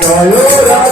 জয় জয়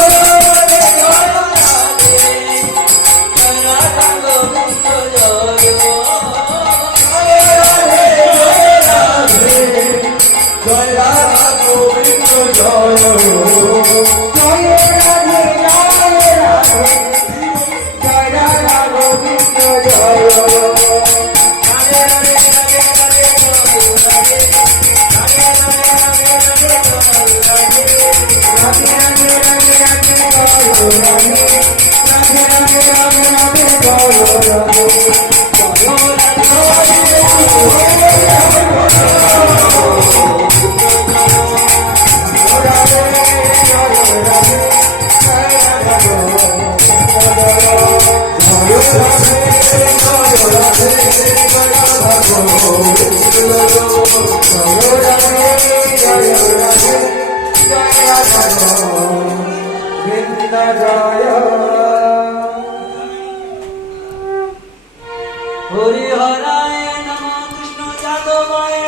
রাধে হরিহরায় নম কৃষ্ণ যাদবায়।